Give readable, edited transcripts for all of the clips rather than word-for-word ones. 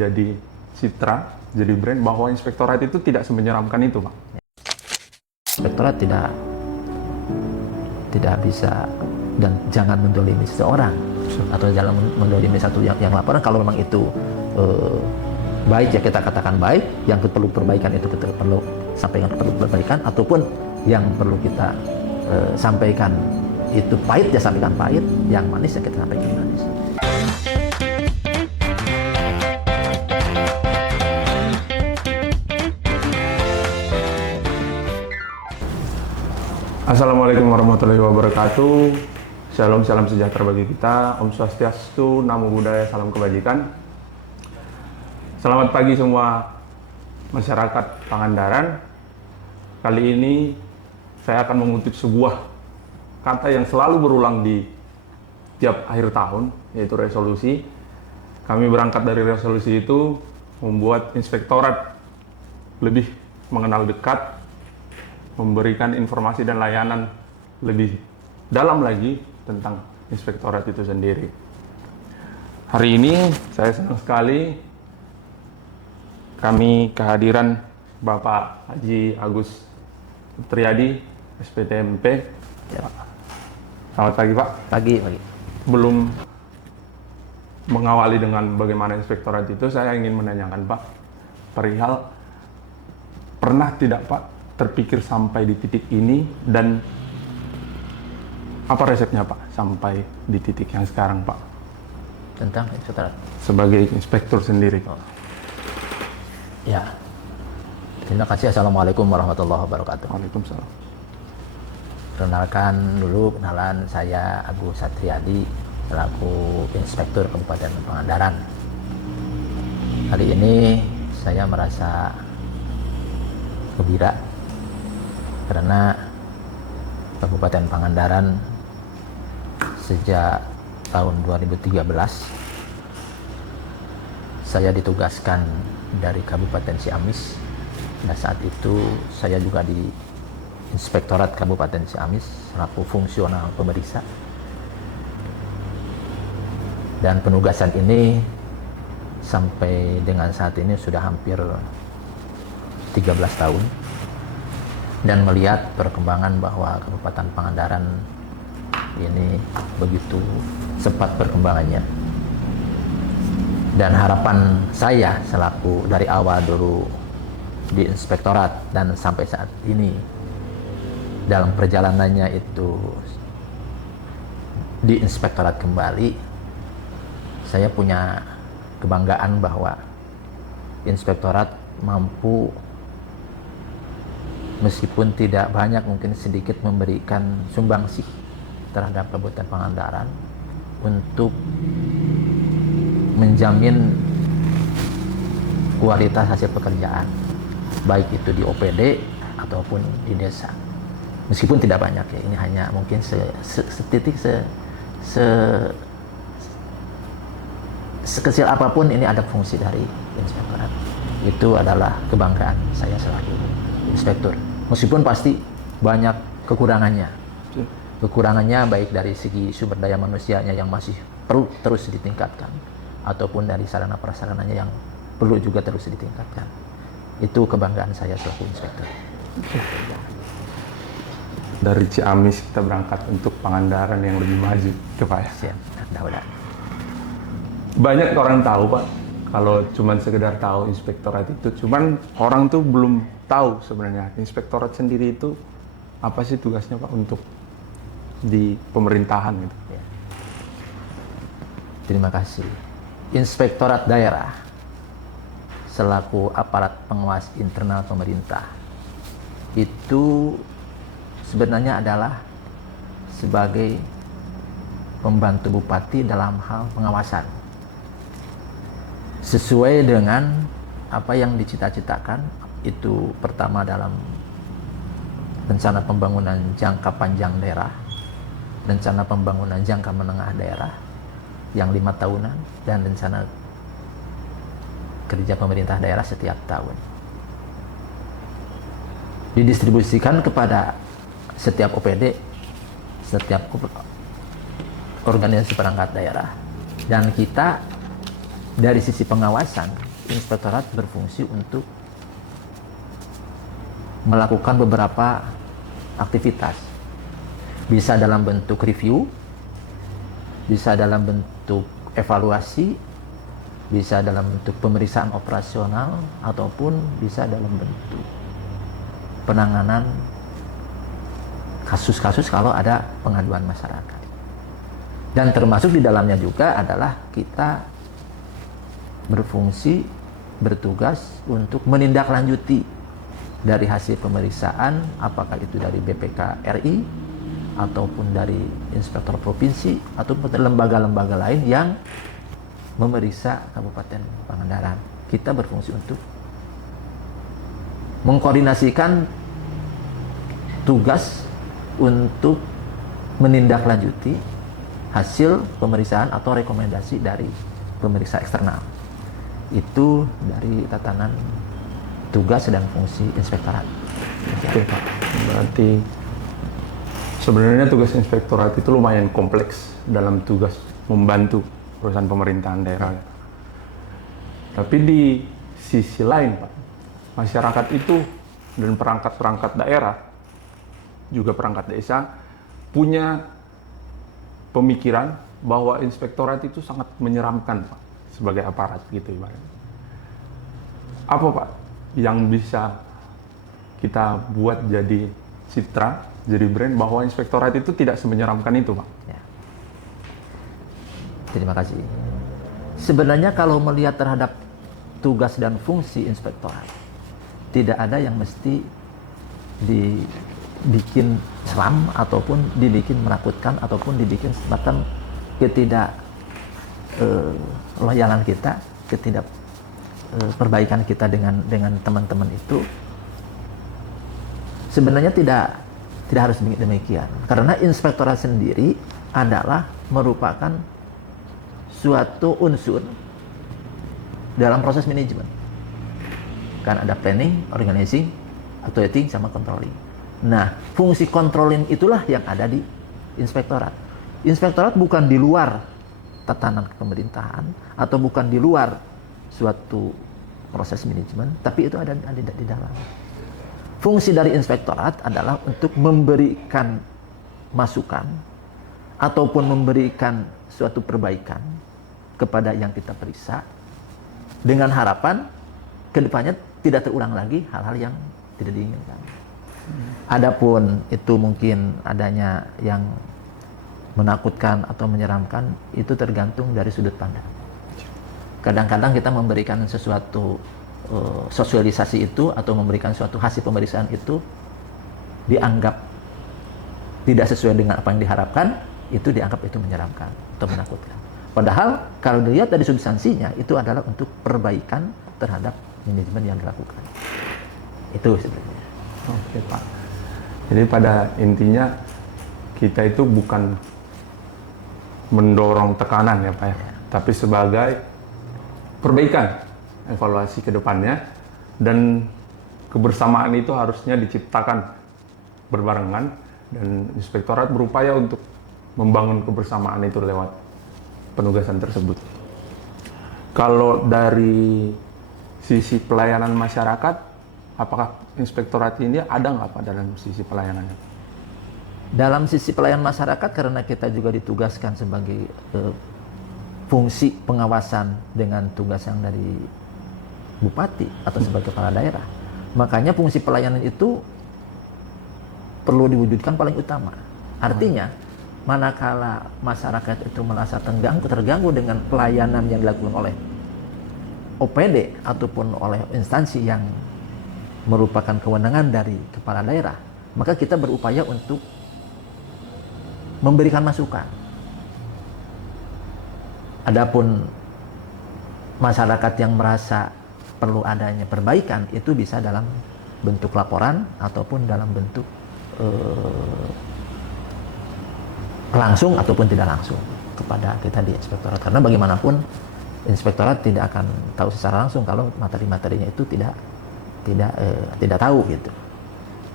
jadi citra, jadi brand bahwa inspektorat itu tidak semenyeramkan itu, Pak. Inspektorat tidak bisa dan jangan mendolimi seseorang atau jangan mendolimi satu yang laporan. Kalau memang itu baik ya kita katakan baik, yang perlu perbaikan itu kita perlu sampaikan perlu perbaikan, ataupun yang perlu kita sampaikan itu pahit ya sampaikan pahit, yang manis ya kita sampaikan manis. Assalamualaikum warahmatullahi wabarakatuh. Shalom, salam sejahtera bagi kita. Om Swastiastu, Namo Buddhaya, salam kebajikan. Selamat pagi semua masyarakat Pangandaran. Kali ini saya akan mengutip sebuah kata yang selalu berulang di tiap akhir tahun, yaitu resolusi. Kami berangkat dari resolusi itu membuat inspektorat lebih mengenal dekat, memberikan informasi dan layanan lebih dalam lagi tentang inspektorat itu sendiri. Hari ini saya senang sekali kami kehadiran Bapak Haji Agus Triadi, SPTMP. Ya. Selamat pagi, Pak. Pagi. Belum mengawali dengan bagaimana inspektorat itu, saya ingin menanyakan Pak, perihal pernah tidak Pak terpikir sampai di titik ini, dan apa resepnya Pak sampai di titik yang sekarang Pak? Tentang inspektorat? Sebagai inspektur sendiri. Oh. Ya, terima kasih. Assalamualaikum warahmatullahi wabarakatuh. Waalaikumsalam. Perkenalkan dulu, kenalan saya Agus Satriadi, selaku Inspektur Kabupaten Pangandaran. Hari ini saya merasa gembira karena Kabupaten Pangandaran sejak tahun 2013 saya ditugaskan dari Kabupaten Ciamis. Pada saat itu saya juga di Inspektorat Kabupaten Ciamis selaku fungsional pemeriksa. Dan penugasan ini sampai dengan saat ini sudah hampir 13 tahun. Dan melihat perkembangan bahwa Kabupaten Pangandaran ini begitu cepat perkembangannya. Dan harapan saya selaku dari awal dulu di inspektorat dan sampai saat ini dalam perjalanannya itu di inspektorat kembali, saya punya kebanggaan bahwa inspektorat mampu, meskipun tidak banyak, mungkin sedikit, memberikan sumbangsih terhadap Kabupaten Pangandaran untuk menjamin kualitas hasil pekerjaan, baik itu di OPD ataupun di desa. Meskipun tidak banyak ya, ini hanya mungkin setitik sekecil apapun ini ada fungsi dari inspektorat. Itu adalah kebanggaan saya selaku inspektur. Meskipun pasti banyak kekurangannya. Kekurangannya baik dari segi sumber daya manusianya yang masih perlu terus ditingkatkan, ataupun dari sarana prasarananya yang perlu juga terus ditingkatkan. Itu kebanggaan saya selaku inspektur. Dari Ciamis kita berangkat untuk Pangandaran yang lebih maju, itu Pak ya? Siap, mudah-mudahan. Banyak orang tahu Pak, kalau cuman sekedar tahu inspektorat itu, cuman orang tuh belum tahu sebenarnya inspektorat sendiri itu apa sih tugasnya Pak untuk di pemerintahan gitu. Ya. Terima kasih. Inspektorat daerah selaku aparat pengawas internal pemerintah itu sebenarnya adalah sebagai pembantu bupati dalam hal pengawasan sesuai dengan apa yang dicita-citakan. Itu pertama dalam rencana pembangunan jangka panjang daerah, rencana pembangunan jangka menengah daerah yang 5 tahunan, dan rencana kerja pemerintah daerah setiap tahun. Didistribusikan kepada setiap OPD, setiap organisasi perangkat daerah. Dan kita dari sisi pengawasan inspektorat berfungsi untuk melakukan beberapa aktivitas. Bisa dalam bentuk review, bisa dalam bentuk evaluasi, bisa dalam bentuk pemeriksaan operasional, ataupun bisa dalam bentuk penanganan kasus-kasus kalau ada pengaduan masyarakat. Dan termasuk di dalamnya juga adalah kita berfungsi, bertugas untuk menindaklanjuti dari hasil pemeriksaan, apakah itu dari BPK RI, ataupun dari inspektor provinsi, ataupun lembaga-lembaga lain yang memeriksa Kabupaten Pangandaran. Kita berfungsi untuk mengkoordinasikan tugas untuk menindaklanjuti hasil pemeriksaan atau rekomendasi dari pemeriksa eksternal. Itu dari tatanan tugas dan fungsi inspektorat. Oke Pak, berarti sebenarnya tugas inspektorat itu lumayan kompleks dalam tugas membantu perusahaan pemerintahan daerah. Tapi di sisi lain Pak, masyarakat itu dan perangkat-perangkat daerah, juga perangkat desa, punya pemikiran bahwa inspektorat itu sangat menyeramkan Pak, sebagai aparat gitu ibaratnya. Apa Pak yang bisa kita buat jadi citra, jadi brand bahwa inspektorat itu tidak semenyeramkan itu Pak? Ya. Terima kasih. Sebenarnya kalau melihat terhadap tugas dan fungsi inspektorat, tidak ada yang mesti dibikin seram ataupun dibikin menakutkan ataupun dibikin semacam loyalan kita, perbaikan kita dengan teman-teman itu sebenarnya tidak harus demikian, karena inspektorat sendiri adalah merupakan suatu unsur dalam proses manajemen. Kan ada planning, organizing, auditing, sama controlling. Nah, fungsi controlling itulah yang ada di inspektorat. Inspektorat bukan di luar tatanan pemerintahan atau bukan di luar suatu proses manajemen, tapi itu ada di dalam. Fungsi dari inspektorat adalah untuk memberikan masukan ataupun memberikan suatu perbaikan kepada yang kita periksa dengan harapan kedepannya tidak terulang lagi hal-hal yang tidak diinginkan. Adapun itu mungkin adanya yang menakutkan atau menyeramkan, itu tergantung dari sudut pandang. Kadang-kadang kita memberikan sesuatu sosialisasi itu atau memberikan suatu hasil pemeriksaan itu dianggap tidak sesuai dengan apa yang diharapkan, itu dianggap itu menyeramkan atau menakutkan. Padahal kalau dilihat dari substansinya itu adalah untuk perbaikan terhadap manajemen yang dilakukan. Itu sebenarnya. Oke Pak. Jadi pada intinya kita itu bukan mendorong tekanan ya Pak ya, tapi sebagai perbaikan, evaluasi ke depannya, dan kebersamaan itu harusnya diciptakan berbarengan, dan inspektorat berupaya untuk membangun kebersamaan itu lewat penugasan tersebut. Kalau dari sisi pelayanan masyarakat, apakah inspektorat ini ada nggak Pak dalam sisi pelayanannya? Dalam sisi pelayanan masyarakat, karena kita juga ditugaskan sebagai fungsi pengawasan dengan tugas yang dari bupati atau sebagai kepala daerah, makanya fungsi pelayanan itu perlu diwujudkan paling utama. Artinya, manakala masyarakat itu merasa terganggu dengan pelayanan yang dilakukan oleh OPD ataupun oleh instansi yang merupakan kewenangan dari kepala daerah, maka kita berupaya untuk memberikan masukan. Adapun masyarakat yang merasa perlu adanya perbaikan, itu bisa dalam bentuk laporan ataupun dalam bentuk langsung ataupun tidak langsung kepada kita di inspektorat. Karena bagaimanapun inspektorat tidak akan tahu secara langsung kalau materi-materinya itu tidak tahu gitu.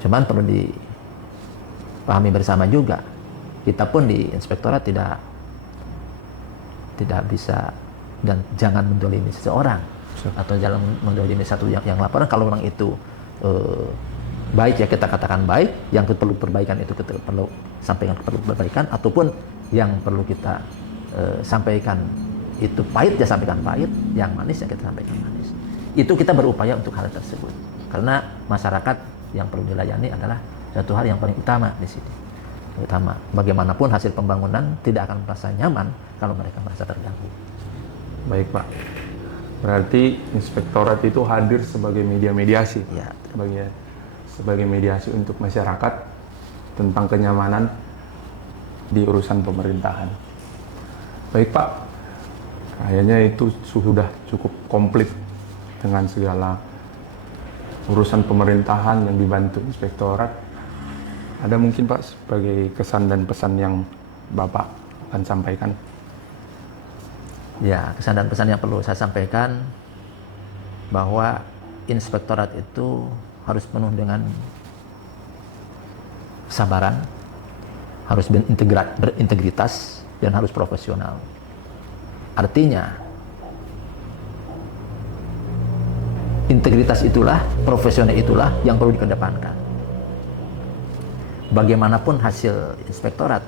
Cuman perlu dipahami bersama juga, kita pun di inspektorat tidak bisa dan jangan mendolimi seseorang. atau dalam mendolimi satu yang laporan, kalau memang itu baik ya kita katakan baik, yang perlu perbaikan itu kita perlu sampaikan perlu perbaikan, ataupun yang perlu kita sampaikan itu pahit ya sampaikan pahit, yang manis ya kita sampaikan manis. Itu kita berupaya untuk hal tersebut, karena masyarakat yang perlu dilayani adalah satu hal yang paling utama di sini. Utama, bagaimanapun hasil pembangunan tidak akan merasa nyaman kalau mereka merasa terganggu. Baik Pak, berarti inspektorat itu hadir sebagai media mediasi, Ya. sebagai mediasi untuk masyarakat tentang kenyamanan di urusan pemerintahan. Baik Pak, kayaknya itu sudah cukup komplit dengan segala urusan pemerintahan yang dibantu inspektorat. Ada mungkin Pak sebagai kesan dan pesan yang Bapak akan sampaikan? Ya, kesan dan pesan yang perlu saya sampaikan bahwa inspektorat itu harus penuh dengan kesabaran, harus berintegritas, dan harus profesional. Artinya, integritas itulah, profesional itulah yang perlu dikedepankan. Bagaimanapun hasil inspektorat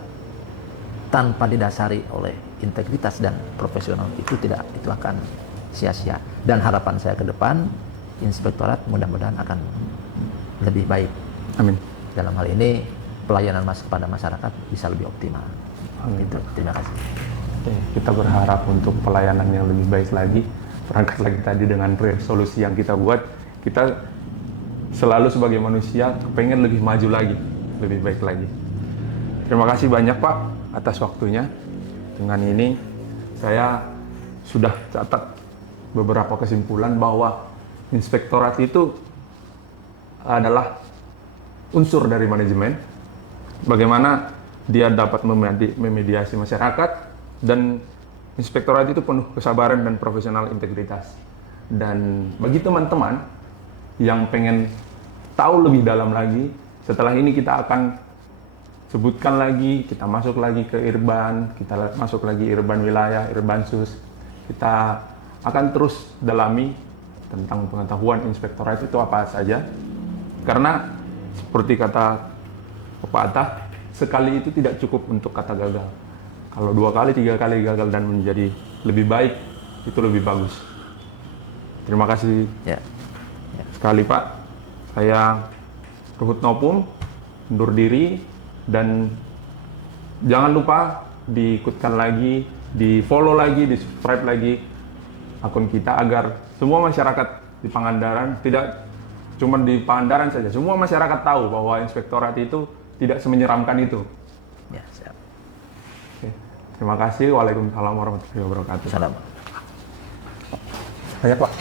tanpa didasari oleh integritas dan profesional itu akan sia-sia. Dan harapan saya ke depan, inspektorat mudah-mudahan akan lebih baik. Amin. Dalam hal ini pelayanan kepada masyarakat bisa lebih optimal. Amin. Itu. Terima kasih. Oke, kita berharap untuk pelayanan yang lebih baik lagi. Berangkat lagi tadi dengan resolusi yang kita buat, kita selalu sebagai manusia pengen lebih maju lagi, lebih baik lagi. Terima kasih banyak Pak atas waktunya. Dengan ini saya sudah catat beberapa kesimpulan bahwa inspektorat itu adalah unsur dari manajemen. Bagaimana dia dapat memediasi masyarakat, dan inspektorat itu penuh kesabaran dan profesional integritas. Dan bagi teman-teman yang pengen tahu lebih dalam lagi, setelah ini kita akan sebutkan lagi, kita masuk lagi ke Irban, kita masuk lagi Irban wilayah, Irbansus. Kita akan terus dalami tentang pengetahuan inspektorat itu apa saja. Karena seperti kata pepatah, sekali itu tidak cukup untuk kata gagal. Kalau 2 kali, 3 kali gagal dan menjadi lebih baik, itu lebih bagus. Terima kasih sekali Pak. Saya Ruhut Nopum, undur diri, dan jangan lupa diikutkan lagi, di follow lagi, di subscribe lagi akun kita agar semua masyarakat di Pangandaran, tidak cuma di Pangandaran saja, semua masyarakat tahu bahwa inspektorat itu tidak semenyeramkan itu. Ya, siap. Oke. Terima kasih. Waalaikumsalam warahmatullahi wabarakatuh. Salam. Banyak Pak.